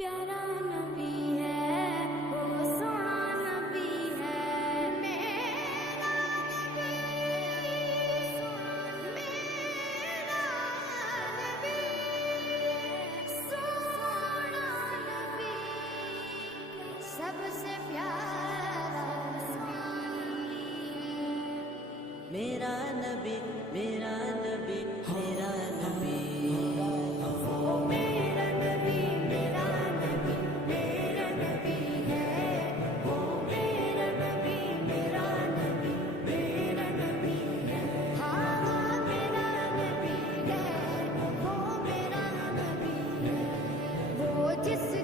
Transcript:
प्यारा नबी है वो सोना नबी है मेरा नबी मेरा नबी सोना नबी सबसे प्यारा नबी मेरा नबी मेरा नबी मेरा नबी मेरा नबी मेरा नबी मेरा नबी है वो मेरा नबी मेरा नबी मेरा नबी है हाँ मेरा नबी है वो मेरा नबी है वो जिस